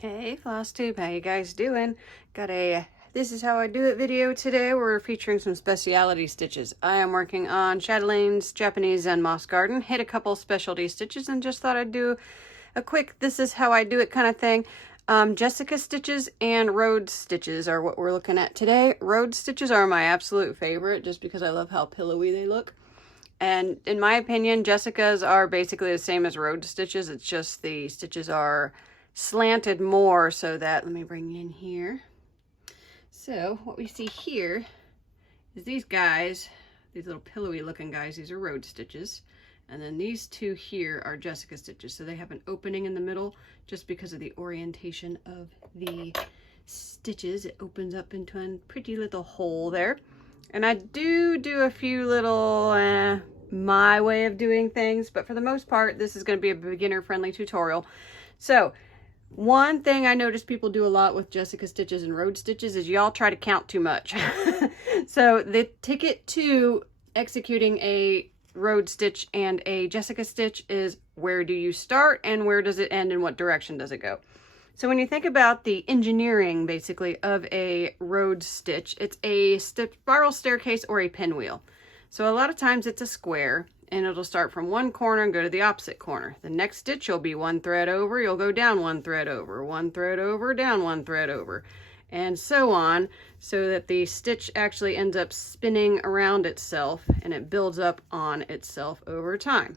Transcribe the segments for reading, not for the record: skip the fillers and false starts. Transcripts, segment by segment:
Hey Flosstube, how you guys doing? Got a this is how I do it video today. We're featuring some specialty stitches. I am working on Chatelaine's Japanese Zen Moss Garden. Hit a couple specialty stitches and just thought I'd do a quick this is how I do it kind of thing. Jessica stitches and Rhodes stitches are what we're looking at today. Rhodes stitches are my absolute favorite just because I love how pillowy they look. And in my opinion, Jessica's are basically the same as Rhodes stitches. It's just the stitches are slanted more so that, let me bring you in here. So what we see here is these guys, these little pillowy looking guys, these are Rhodes stitches. And then these two here are Jessica stitches. So they have an opening in the middle just because of the orientation of the stitches. It opens up into a pretty little hole there. And I do a few little my way of doing things, but for the most part, this is going to be a beginner friendly tutorial. So one thing I notice people do a lot with Jessica stitches and Rhodes stitches is y'all try to count too much. So the ticket to executing a Rhodes stitch and a Jessica stitch is where do you start and where does it end and what direction does it go? So when you think about the engineering basically of a Rhodes stitch, it's a spiral staircase or a pinwheel. So a lot of times it's a square and it'll start from one corner and go to the opposite corner. The next stitch will be one thread over, you'll go down one thread over, one thread over, down one thread over, and so on, so that the stitch actually ends up spinning around itself and it builds up on itself over time.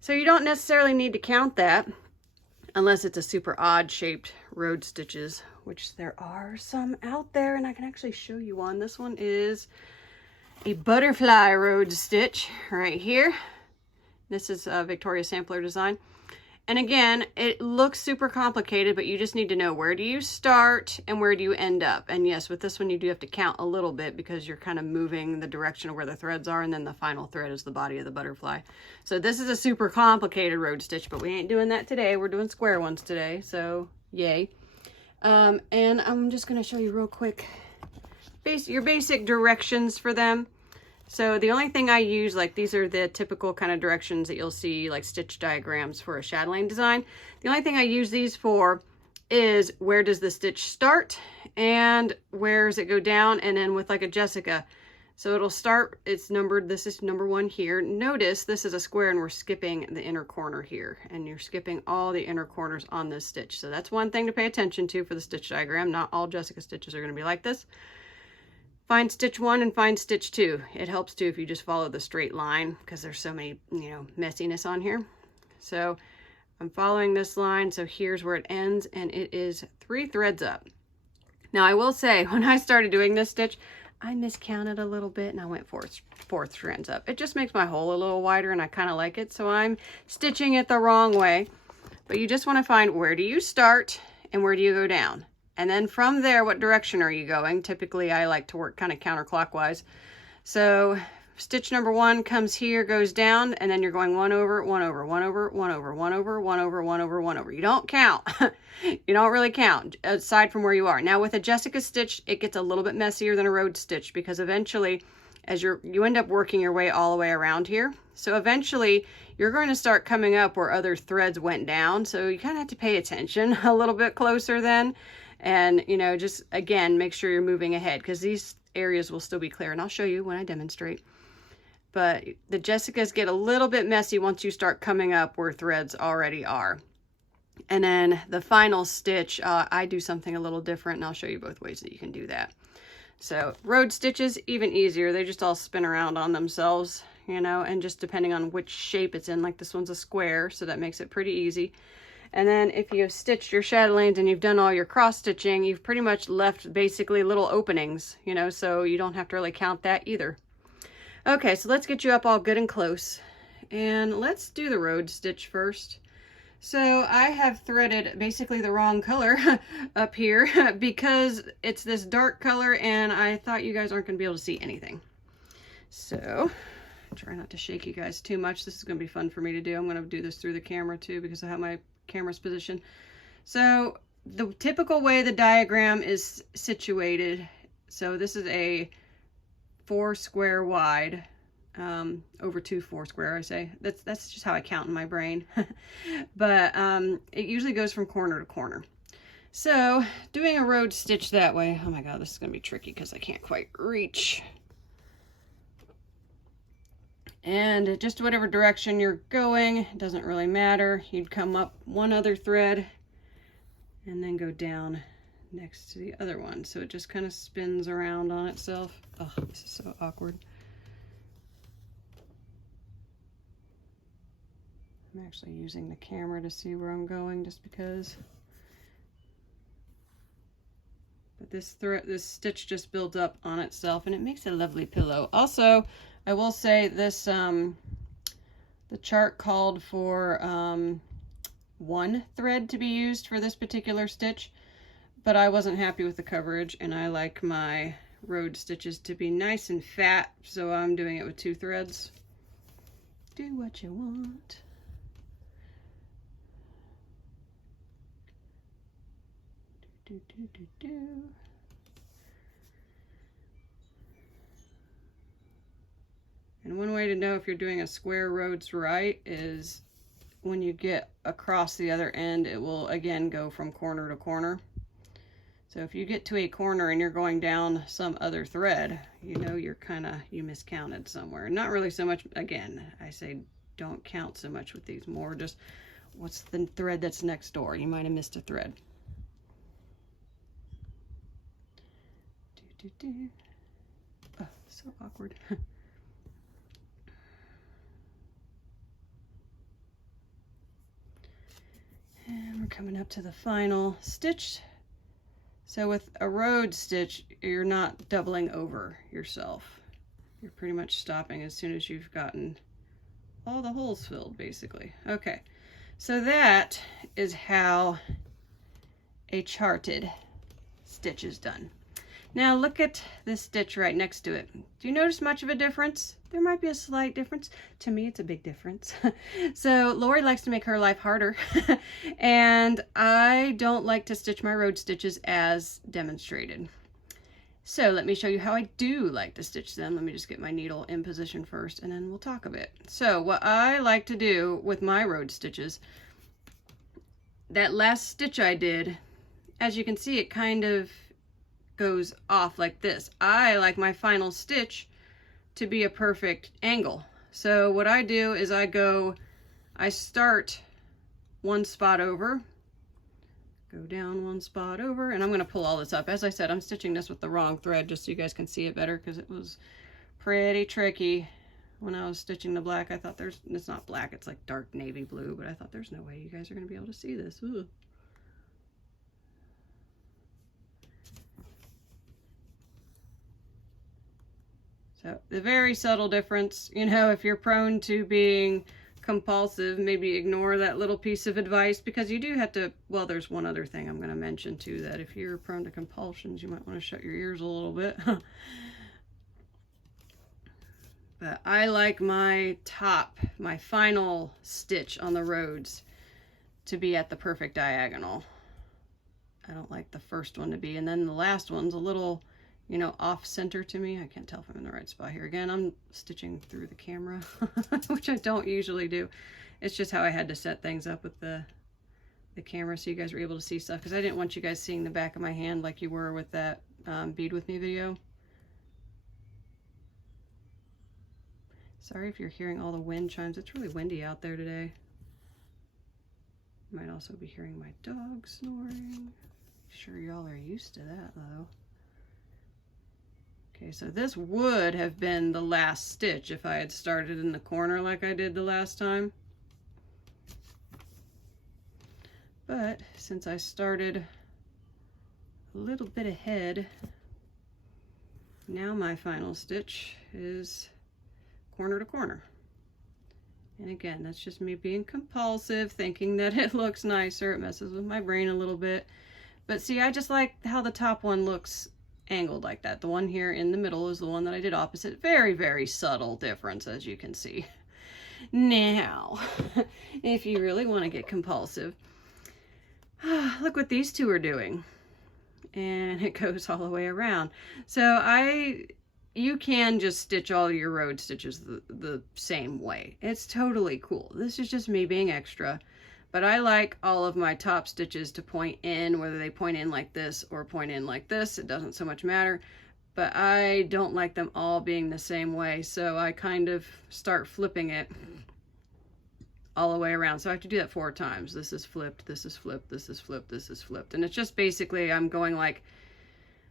So you don't necessarily need to count that unless it's a super odd shaped Rhodes stitches, which there are some out there, and I can actually show you one. This one is a butterfly Rhodes stitch right here. This is a Victoria Sampler design. And again, it looks super complicated, but you just need to know where do you start and where do you end up. And yes, with this one, you do have to count a little bit because you're kind of moving the direction of where the threads are, and then the final thread is the body of the butterfly. So this is a super complicated Rhodes stitch, but we ain't doing that today. We're doing square ones today, so yay. And I'm just gonna show you real quick your basic directions for them. So the only thing I use, like these are the typical kind of directions that you'll see, like stitch diagrams for a chatelaine design. The only thing I use these for is where does the stitch start and where does it go down, and then with like a Jessica. So it'll start, it's numbered, this is number 1 here. Notice this is a square and we're skipping the inner corner here, and you're skipping all the inner corners on this stitch. So that's one thing to pay attention to for the stitch diagram. Not all Jessica stitches are going to be like this. Find stitch 1 and find stitch 2. It helps too if you just follow the straight line because there's so many, messiness on here. So I'm following this line. So here's where it ends, and it is 3 threads up. Now I will say, when I started doing this stitch, I miscounted a little bit and I went 4 strands up. It just makes my hole a little wider and I kind of like it. So I'm stitching it the wrong way. But you just want to find where do you start and where do you go down. And then from there, what direction are you going? Typically, I like to work kind of counterclockwise. So stitch number 1 comes here, goes down, and then you're going 1 over, 1 over, 1 over, 1 over, 1 over, 1 over, 1 over, 1 over. You don't count. You don't really count, aside from where you are. Now, with a Jessica stitch, it gets a little bit messier than a Rhodes stitch because eventually, as you end up working your way all the way around here. So eventually, you're going to start coming up where other threads went down. So you kind of have to pay attention a little bit closer then. And, just, again, make sure you're moving ahead because these areas will still be clear. And I'll show you when I demonstrate. But the Jessicas get a little bit messy once you start coming up where threads already are. And then the final stitch, I do something a little different, and I'll show you both ways that you can do that. So Rhodes stitches, even easier. They just all spin around on themselves, and just depending on which shape it's in, like this one's a square, so that makes it pretty easy. And then if you've stitched your chatelaines and you've done all your cross stitching, you've pretty much left basically little openings, so you don't have to really count that either. Okay, so let's get you up all good and close. And let's do the Rhodes stitch first. So I have threaded basically the wrong color up here because it's this dark color and I thought you guys aren't going to be able to see anything. So try not to shake you guys too much. This is going to be fun for me to do. I'm going to do this through the camera too because of how my camera's position. So the typical way the diagram is situated, so this is a 4 square wide, over 2 4 square, I say. That's just how I count in my brain. But it usually goes from corner to corner. So doing a Rhodes stitch that way, oh my god, this is going to be tricky because I can't quite reach. And just whatever direction you're going, it doesn't really matter. You'd come up one other thread and then go down next to the other one. So it just kind of spins around on itself. Oh, this is so awkward. I'm actually using the camera to see where I'm going just because. But this stitch just builds up on itself and it makes a lovely pillow. Also, I will say this, the chart called for one thread to be used for this particular stitch, but I wasn't happy with the coverage and I like my Rhodes stitches to be nice and fat, so I'm doing it with 2 threads. Do what you want. Do, do, do, do. And one way to know if you're doing a square Rhodes right is when you get across the other end, it will again go from corner to corner. So if you get to a corner and you're going down some other thread, you know you miscounted somewhere. Not really so much, again, I say don't count so much with these, more just what's the thread that's next door. You might have missed a thread. Do, do, do. Oh, so awkward. And we're coming up to the final stitch. So with a Rhodes stitch, you're not doubling over yourself. You're pretty much stopping as soon as you've gotten all the holes filled, basically. Okay, so that is how a charted stitch is done. Now look at this stitch right next to it. Do you notice much of a difference? There might be a slight difference. To me, it's a big difference. So Lori likes to make her life harder. And I don't like to stitch my Rhodes stitches as demonstrated. So let me show you how I do like to stitch them. Let me just get my needle in position first and then we'll talk a bit. So what I like to do with my Rhodes stitches, that last stitch I did, as you can see, it kind of goes off like this. I like my final stitch to be a perfect angle. So what I do is I start one spot over, go down one spot over, and I'm going to pull all this up. As I said, I'm stitching this with the wrong thread just so you guys can see it better because it was pretty tricky when I was stitching the black. I thought it's not black, it's like dark navy blue, but I thought there's no way you guys are going to be able to see this. Ooh. So the very subtle difference, you know, if you're prone to being compulsive, maybe ignore that little piece of advice, because you do have to, well, there's one other thing I'm going to mention too, that if you're prone to compulsions, you might want to shut your ears a little bit. But I like my final stitch on the Rhodes to be at the perfect diagonal. I don't like the first one to be, and then the last one's a little, you know, off center to me. I can't tell if I'm in the right spot here. Again, I'm stitching through the camera, which I don't usually do. It's just how I had to set things up with the camera so you guys were able to see stuff, because I didn't want you guys seeing the back of my hand like you were with that Bead With Me video. Sorry if you're hearing all the wind chimes. It's really windy out there today. You might also be hearing my dog snoring. Sure y'all are used to that though. Okay, so this would have been the last stitch if I had started in the corner like I did the last time. But since I started a little bit ahead, now my final stitch is corner to corner. And again, that's just me being compulsive, thinking that it looks nicer. It messes with my brain a little bit. But see, I just like how the top one looks angled like that. The one here in the middle is the one that I did opposite. Very, very subtle difference, as you can see. Now, if you really want to get compulsive, look what these two are doing. And it goes all the way around. So you can just stitch all your Rhodes stitches the same way. It's totally cool. This is just me being extra. But I like all of my top stitches to point in, whether they point in like this or point in like this, it doesn't so much matter. But I don't like them all being the same way, so I kind of start flipping it all the way around. So I have to do that 4 times. This is flipped, this is flipped, this is flipped, this is flipped. And it's just basically I'm going like,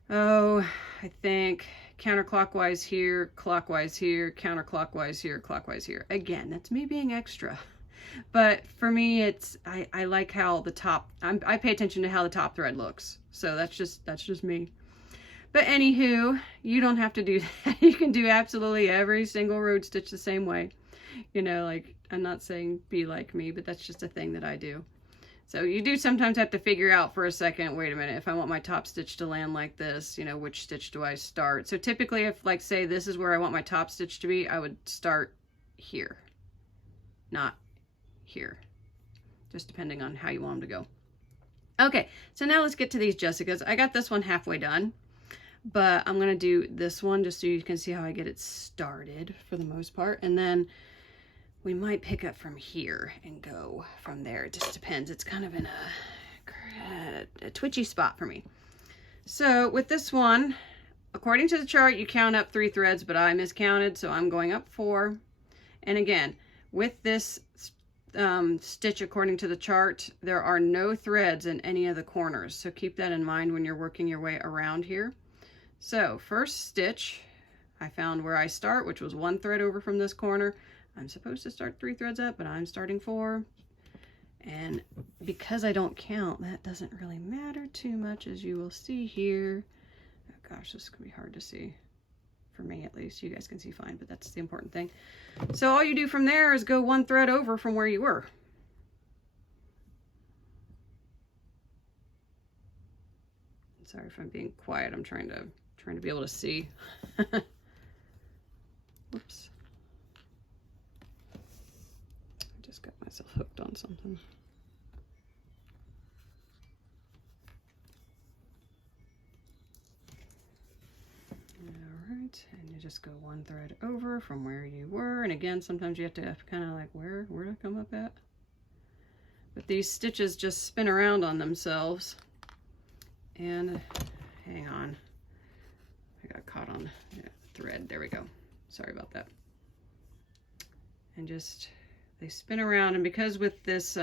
oh, I think counterclockwise here, clockwise here, counterclockwise here, clockwise here. Again, that's me being extra. But for me, it's, I like how the top, I pay attention to how the top thread looks. So that's just me. But anywho, you don't have to do that. You can do absolutely every single Rhodes stitch the same way. You know, like, I'm not saying be like me, but that's just a thing that I do. So you do sometimes have to figure out for a second, wait a minute, if I want my top stitch to land like this, you know, which stitch do I start? So typically if, like, say this is where I want my top stitch to be, I would start here, not here, just depending on how you want them to go. Okay, so now let's get to these Jessicas. I got this one halfway done, but I'm gonna do this one just so you can see how I get it started for the most part, and then we might pick up from here and go from there. It just depends. It's kind of in a twitchy spot for me. So with this one, according to the chart, you count up 3 threads, but I miscounted, so I'm going up 4. And again, with this stitch, according to the chart, there are no threads in any of the corners. So keep that in mind when you're working your way around here. So first stitch, I found where I start, which was 1 thread over from this corner. I'm supposed to start 3 threads up, but I'm starting 4. And because I don't count, that doesn't really matter too much, as you will see here. Oh gosh, this can be hard to see. For me at least. You guys can see fine, but that's the important thing. So all you do from there is go 1 thread over from where you were. Sorry if I'm being quiet. I'm trying to be able to see. Whoops. Got myself hooked on something. All right, and you just go 1 thread over from where you were. And again, sometimes you have to kind of like, where did I come up at? But these stitches just spin around on themselves. And hang on, I got caught on the thread. There we go. Sorry about that. And just, they spin around, and because with this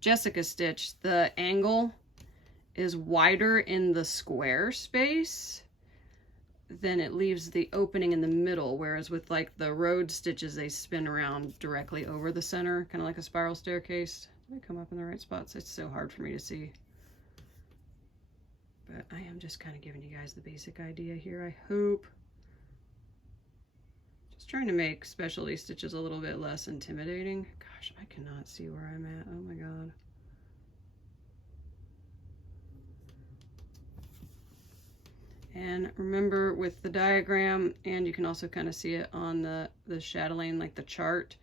Jessica stitch, the angle is wider in the square space, then it leaves the opening in the middle, whereas with like the Rhodes stitches, they spin around directly over the center, kind of like a spiral staircase. Did I come up in the right spots? It's so hard for me to see. But I am just kind of giving you guys the basic idea here, I hope. Just trying to make specialty stitches a little bit less intimidating. Gosh, I cannot see where I'm at. Oh my God. And remember with the diagram, and you can also kind of see it on the chatelaine, like the chart,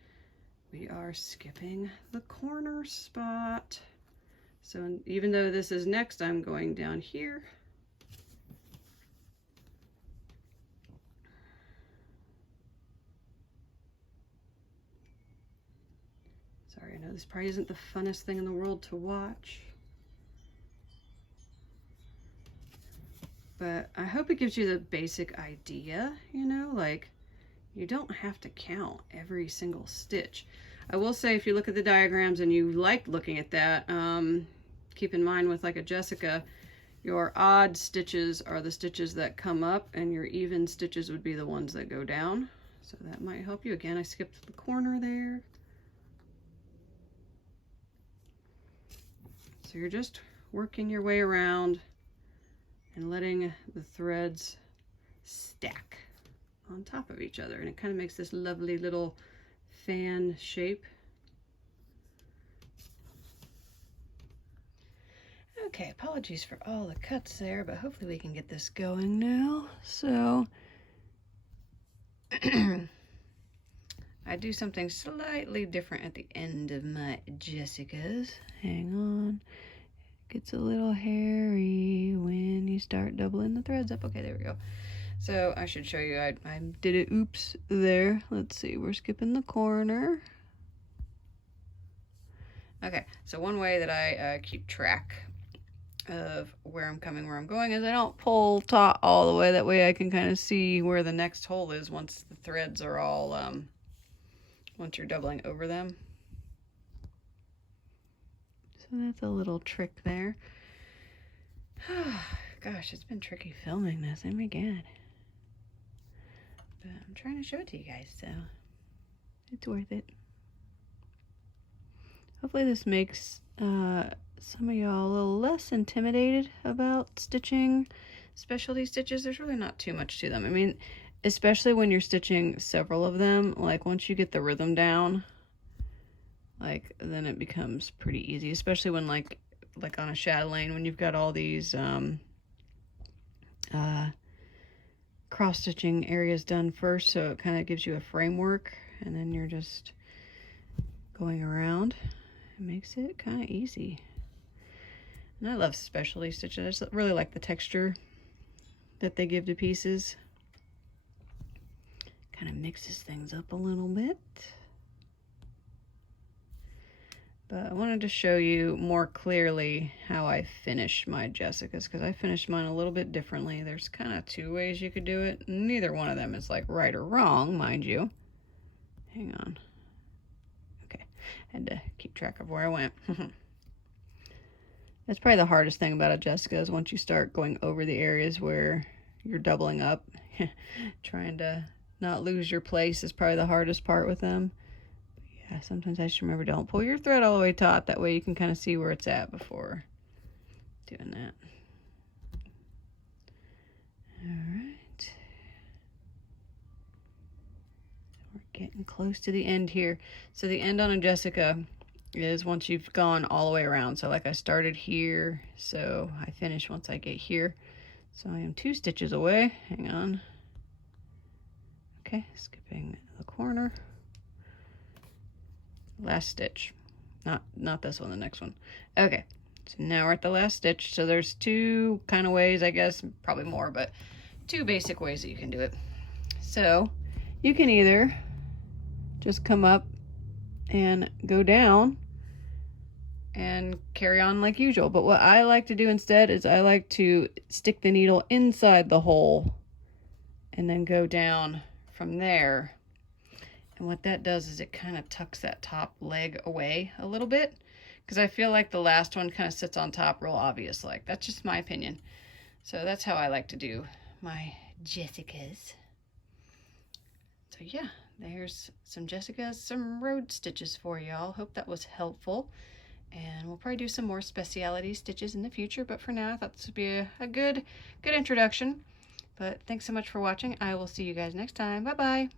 we are skipping the corner spot. So even though this is next, I'm going down here. Sorry, I know this probably isn't the funnest thing in the world to watch, but I hope it gives you the basic idea, you know, like you don't have to count every single stitch. I will say, if you look at the diagrams and you like looking at that, keep in mind with like a Jessica, your odd stitches are the stitches that come up and your even stitches would be the ones that go down. So that might help you. Again, I skipped the corner there. So you're just working your way around and letting the threads stack on top of each other, and it kind of makes this lovely little fan shape. Okay, apologies for all the cuts there, but hopefully we can get this going now. So I do something slightly different at the end of my Jessicas. Hang on. It gets a little hairy when you start doubling the threads up. Okay, there we go. So I should show you, I did it, oops, there. Let's see, we're skipping the corner. Okay, so one way that I keep track of where I'm coming, where I'm going, is I don't pull taut all the way. That way I can kind of see where the next hole is once the threads are all, once you're doubling over them. So that's a little trick there. Gosh, it's been tricky filming this. Oh my god. But I'm trying to show it to you guys, so it's worth it. Hopefully this makes some of y'all a little less intimidated about stitching specialty stitches. There's really not too much to them. I mean, especially when you're stitching several of them, like once you get the rhythm down, like then it becomes pretty easy, especially when like on a chatelaine, when you've got all these cross stitching areas done first, so it kind of gives you a framework, and then you're just going around. It makes it kind of easy. And I love specialty stitches. I just really like the texture that they give to pieces. Kind of mixes things up a little bit. But I wanted to show you more clearly how I finish my Jessicas, because I finished mine a little bit differently. There's kind of two ways you could do it. Neither one of them is like right or wrong, mind you. Hang on. Okay, I had to keep track of where I went. That's probably the hardest thing about a Jessica, is once you start going over the areas where you're doubling up. Trying to not lose your place is probably the hardest part with them. But yeah, sometimes I just remember, don't pull your thread all the way taut. That way you can kind of see where it's at before doing that. Alright. We're getting close to the end here. So the end on a Jessica is once you've gone all the way around. So like I started here, so I finish once I get here. So I am 2 stitches away. Hang on. Okay, skipping the corner. Last stitch. Not this one, the next one. Okay, so now we're at the last stitch. So there's 2 kind of ways, I guess, probably more, but 2 basic ways that you can do it. So you can either just come up and go down and carry on like usual. But what I like to do instead is I like to stick the needle inside the hole and then go down from there. And what that does is it kind of tucks that top leg away a little bit, because I feel like the last one kind of sits on top real obvious. Like, that's just my opinion. So that's how I like to do my Jessicas. So yeah, there's some Jessicas, some Rhodes stitches for y'all. Hope that was helpful. And we'll probably do some more specialty stitches in the future, but for now I thought this would be a good introduction. But thanks so much for watching. I will see you guys next time. Bye bye.